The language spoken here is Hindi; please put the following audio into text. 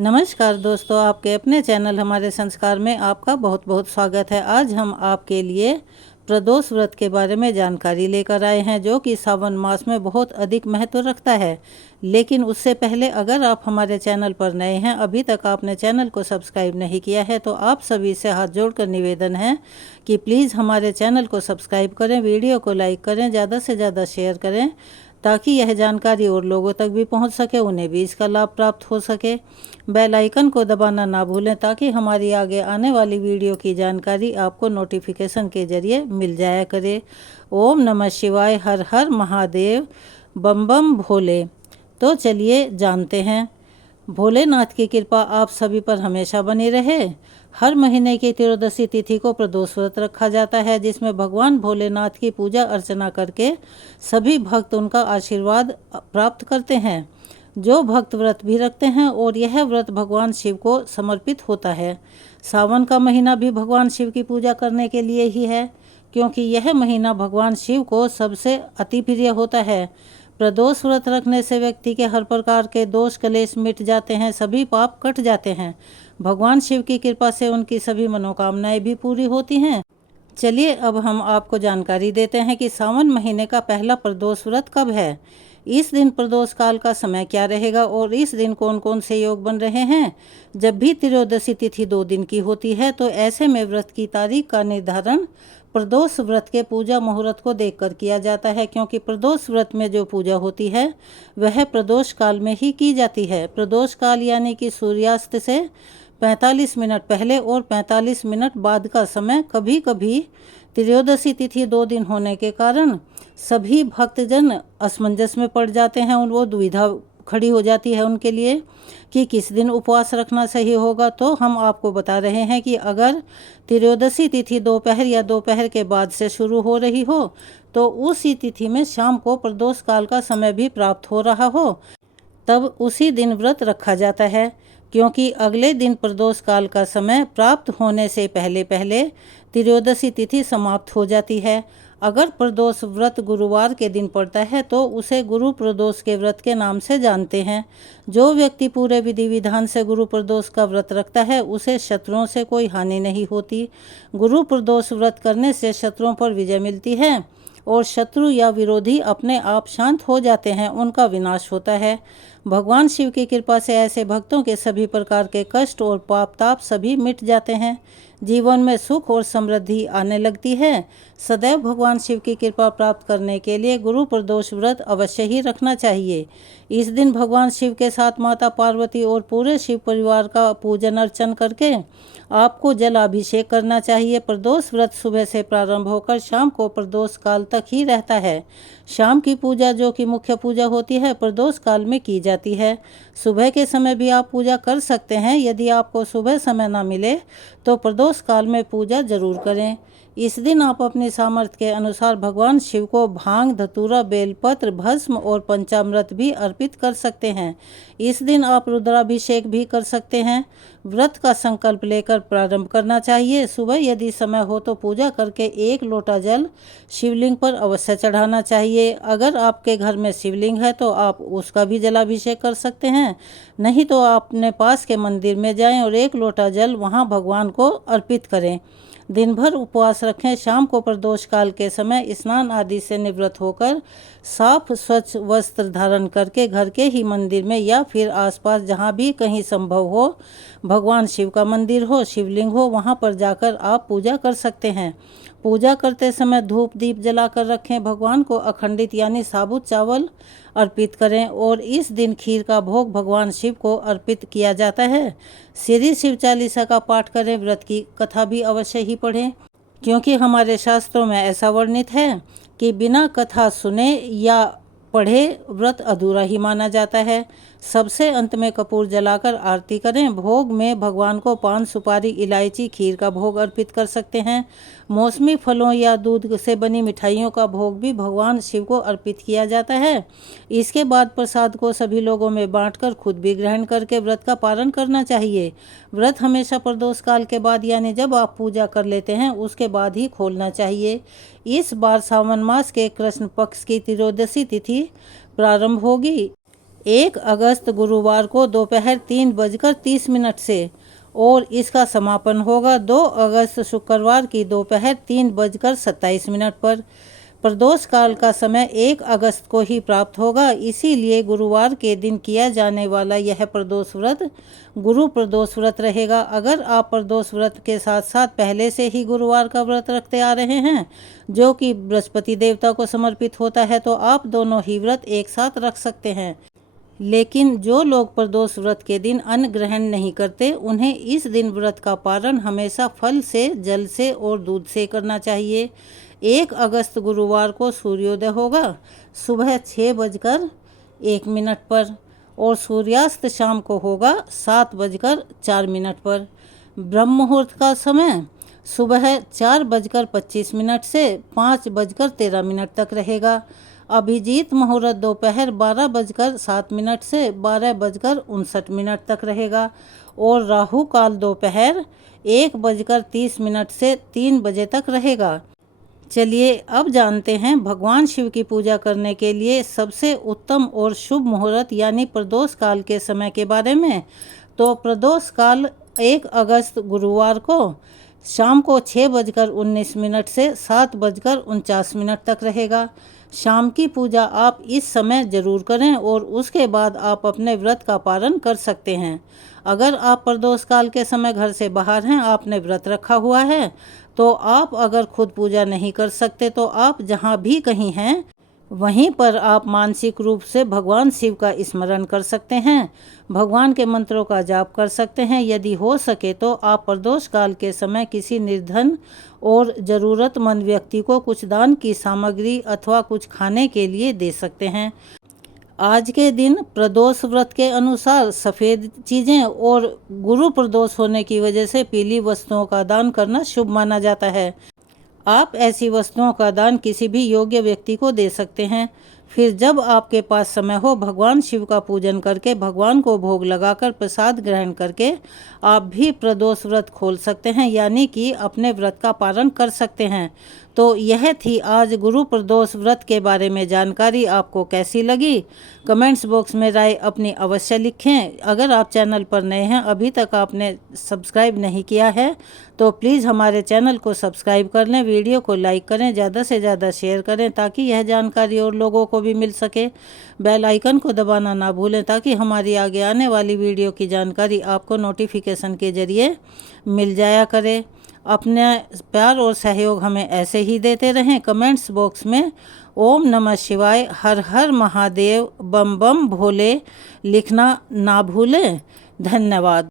नमस्कार दोस्तों, आपके अपने चैनल हमारे संस्कार में आपका बहुत बहुत स्वागत है। आज हम आपके लिए प्रदोष व्रत के बारे में जानकारी लेकर आए हैं, जो कि सावन मास में बहुत अधिक महत्व रखता है। लेकिन उससे पहले अगर आप हमारे चैनल पर नए हैं, अभी तक आपने चैनल को सब्सक्राइब नहीं किया है, तो आप सभी से हाथ जोड़कर निवेदन है कि प्लीज़ हमारे चैनल को सब्सक्राइब करें, वीडियो को लाइक करें, ज़्यादा से ज़्यादा शेयर करें, ताकि यह जानकारी और लोगों तक भी पहुंच सके, उन्हें भी इसका लाभ प्राप्त हो सके। बेल आइकन को दबाना ना भूलें, ताकि हमारी आगे आने वाली वीडियो की जानकारी आपको नोटिफिकेशन के जरिए मिल जाया करे। ओम नमः शिवाय, हर हर महादेव, बम बम भोले। तो चलिए जानते हैं। भोलेनाथ की कृपा आप सभी पर हमेशा बनी रहे। हर महीने की त्रयोदशी तिथि को प्रदोष व्रत रखा जाता है, जिसमें भगवान भोलेनाथ की पूजा अर्चना करके सभी भक्त उनका आशीर्वाद प्राप्त करते हैं। जो भक्त व्रत भी रखते हैं, और यह व्रत भगवान शिव को समर्पित होता है। सावन का महीना भी भगवान शिव की पूजा करने के लिए ही है, क्योंकि यह महीना भगवान शिव को सबसे अति प्रिय होता है। प्रदोष व्रत रखने से व्यक्ति के हर प्रकार के दोष कलेश मिट जाते हैं, सभी पाप कट जाते हैं। भगवान शिव की कृपा से उनकी सभी मनोकामनाएं भी पूरी होती हैं। चलिए अब हम आपको जानकारी देते हैं कि सावन महीने का पहला प्रदोष व्रत कब है, इस दिन प्रदोष काल का समय क्या रहेगा, और इस दिन कौन कौन से योग बन रहे हैं। जब भी त्रयोदशी तिथि 2 दिन की होती है, तो ऐसे में व्रत की तारीख का निर्धारण प्रदोष व्रत के पूजा मुहूर्त को देखकर किया जाता है, क्योंकि प्रदोष व्रत में जो पूजा होती है वह प्रदोष काल में ही की जाती है। प्रदोष काल यानी कि सूर्यास्त से 45 मिनट पहले और 45 मिनट बाद का समय। कभी कभी त्रयोदशी तिथि 2 दिन होने के कारण सभी भक्तजन असमंजस में पड़ जाते हैं, वो दुविधा खड़ी हो जाती है उनके लिए कि किस दिन उपवास रखना सही होगा। तो हम आपको बता रहे हैं कि अगर त्रयोदशी तिथि दोपहर या दोपहर के बाद से शुरू हो रही हो, तो उसी तिथि में शाम को प्रदोष काल का समय भी प्राप्त हो रहा हो, तब उसी दिन व्रत रखा जाता है, क्योंकि अगले दिन प्रदोष काल का समय प्राप्त होने से पहले पहले त्रयोदशी तिथि समाप्त हो जाती है। अगर प्रदोष व्रत गुरुवार के दिन पड़ता है, तो उसे गुरु प्रदोष के व्रत के नाम से जानते हैं। जो व्यक्ति पूरे विधि विधान से गुरु प्रदोष का व्रत रखता है, उसे शत्रुओं से कोई हानि नहीं होती। गुरु प्रदोष व्रत करने से शत्रुओं पर विजय मिलती है, और शत्रु या विरोधी अपने आप शांत हो जाते हैं, उनका विनाश होता है। भगवान शिव की कृपा से ऐसे भक्तों के सभी प्रकार के कष्ट और पाप ताप सभी मिट जाते हैं, जीवन में सुख और समृद्धि आने लगती है। सदैव भगवान शिव की कृपा प्राप्त करने के लिए गुरु प्रदोष व्रत अवश्य ही रखना चाहिए। इस दिन भगवान शिव के साथ माता पार्वती और पूरे शिव परिवार का पूजन अर्चन करके आपको जलाभिषेक करना चाहिए। प्रदोष व्रत सुबह से प्रारंभ होकर शाम को प्रदोष काल तक ही रहता है। शाम की पूजा, जो कि मुख्य पूजा होती है, प्रदोष काल में की जाती है। सुबह के समय भी आप पूजा कर सकते हैं। यदि आपको सुबह समय ना मिले, तो प्रदोष काल में पूजा जरूर करें। इस दिन आप अपनी सामर्थ्य के अनुसार भगवान शिव को भांग, धतूरा, बेलपत्र, भस्म और पंचामृत भी अर्पित कर सकते हैं। इस दिन आप रुद्राभिषेक भी कर सकते हैं। व्रत का संकल्प लेकर प्रारंभ करना चाहिए। सुबह यदि समय हो तो पूजा करके 1 लोटा जल शिवलिंग पर अवश्य चढ़ाना चाहिए। अगर आपके घर में शिवलिंग है, तो आप उसका भी जलाभिषेक कर सकते हैं। नहीं तो आप अपने पास के मंदिर में जाएं और 1 लोटा जल वहां भगवान को अर्पित करें। दिन भर उपवास रखें। शाम को प्रदोष काल के समय स्नान आदि से निवृत्त होकर साफ स्वच्छ वस्त्र धारण करके घर के ही मंदिर में या फिर आसपास जहाँ भी कहीं संभव हो, भगवान शिव का मंदिर हो, शिवलिंग हो, वहाँ पर जाकर आप पूजा कर सकते हैं। पूजा करते समय धूप दीप जलाकर रखें। भगवान को अखंडित यानी साबुत चावल अर्पित करें, और इस दिन खीर का भोग भगवान शिव को अर्पित किया जाता है। श्री शिव चालीसा का पाठ करें। व्रत की कथा भी अवश्य ही पढ़ें, क्योंकि हमारे शास्त्रों में ऐसा वर्णित है कि बिना कथा सुने या पढ़े व्रत अधूरा ही माना जाता है। सबसे अंत में कपूर जलाकर आरती करें। भोग में भगवान को पान, सुपारी, इलायची, खीर का भोग अर्पित कर सकते हैं। मौसमी फलों या दूध से बनी मिठाइयों का भोग भी भगवान शिव को अर्पित किया जाता है। इसके बाद प्रसाद को सभी लोगों में बांटकर खुद भी ग्रहण करके व्रत का पालन करना चाहिए। व्रत हमेशा प्रदोष काल के बाद, यानी जब आप पूजा कर लेते हैं उसके बाद ही खोलना चाहिए। इस बार सावन मास के कृष्ण पक्ष की त्रयोदशी तिथि प्रारंभ होगी। 1 अगस्त गुरुवार को दोपहर 3:30 से और इसका समापन होगा 2 अगस्त शुक्रवार की दोपहर 3:27 पर। प्रदोष काल का समय 1 अगस्त को ही प्राप्त होगा, इसीलिए गुरुवार के दिन किया जाने वाला यह प्रदोष व्रत गुरु प्रदोष व्रत रहेगा। अगर आप प्रदोष व्रत के साथ साथ पहले से ही गुरुवार का व्रत रखते आ रहे हैं, जो कि बृहस्पति देवता को समर्पित होता है, तो आप दोनों ही व्रत एक साथ रख सकते हैं। लेकिन जो लोग प्रदोष व्रत के दिन अन्न ग्रहण नहीं करते, उन्हें इस दिन व्रत का पारण हमेशा फल से, जल से और दूध से करना चाहिए। 1 अगस्त गुरुवार को सूर्योदय होगा सुबह 6:01 पर और सूर्यास्त शाम को होगा 7:04 पर। ब्रह्म मुहूर्त का समय सुबह 4:25 से 5:13 तक रहेगा। अभिजीत मुहूर्त दोपहर 12:07 से 12:59 तक रहेगा और राहु काल दोपहर 1:30 से 3 बजे तक रहेगा। चलिए अब जानते हैं भगवान शिव की पूजा करने के लिए सबसे उत्तम और शुभ मुहूर्त यानी प्रदोष काल के समय के बारे में। तो प्रदोष काल 1 अगस्त गुरुवार को शाम को 6:19 से 7:49 तक रहेगा। शाम की पूजा आप इस समय ज़रूर करें और उसके बाद आप अपने व्रत का पारण कर सकते हैं। अगर आप प्रदोष काल के समय घर से बाहर हैं, आपने व्रत रखा हुआ है, तो आप अगर खुद पूजा नहीं कर सकते तो आप जहाँ भी कहीं हैं वहीं पर आप मानसिक रूप से भगवान शिव का स्मरण कर सकते हैं, भगवान के मंत्रों का जाप कर सकते हैं। यदि हो सके तो आप प्रदोष काल के समय किसी निर्धन और ज़रूरतमंद व्यक्ति को कुछ दान की सामग्री अथवा कुछ खाने के लिए दे सकते हैं। आज के दिन प्रदोष व्रत के अनुसार सफ़ेद चीज़ें और गुरु प्रदोष होने की वजह से पीली वस्तुओं का दान करना शुभ माना जाता है। आप ऐसी वस्तुओं का दान किसी भी योग्य व्यक्ति को दे सकते हैं। फिर जब आपके पास समय हो, भगवान शिव का पूजन करके, भगवान को भोग लगाकर प्रसाद ग्रहण करके आप भी प्रदोष व्रत खोल सकते हैं, यानी कि अपने व्रत का पालन कर सकते हैं। तो यह थी आज गुरु प्रदोष व्रत के बारे में जानकारी। आपको कैसी लगी? कमेंट्स बॉक्स में राय अपनी अवश्य लिखें। अगर आप चैनल पर नए हैं, अभी तक आपने सब्सक्राइब नहीं किया है, तो प्लीज़ हमारे चैनल को सब्सक्राइब कर लें, वीडियो को लाइक करें, ज़्यादा से ज़्यादा शेयर करें ताकि यह जानकारी और लोगों को भी मिल सके। बेल आइकन को दबाना ना भूलें ताकि हमारी आगे आने वाली वीडियो की जानकारी आपको नोटिफिकेशन के ज़रिए मिल जाया करे। अपने प्यार और सहयोग हमें ऐसे ही देते रहें। कमेंट्स बॉक्स में ओम नमः शिवाय, हर हर महादेव, बम बम भोले लिखना ना भूलें। धन्यवाद।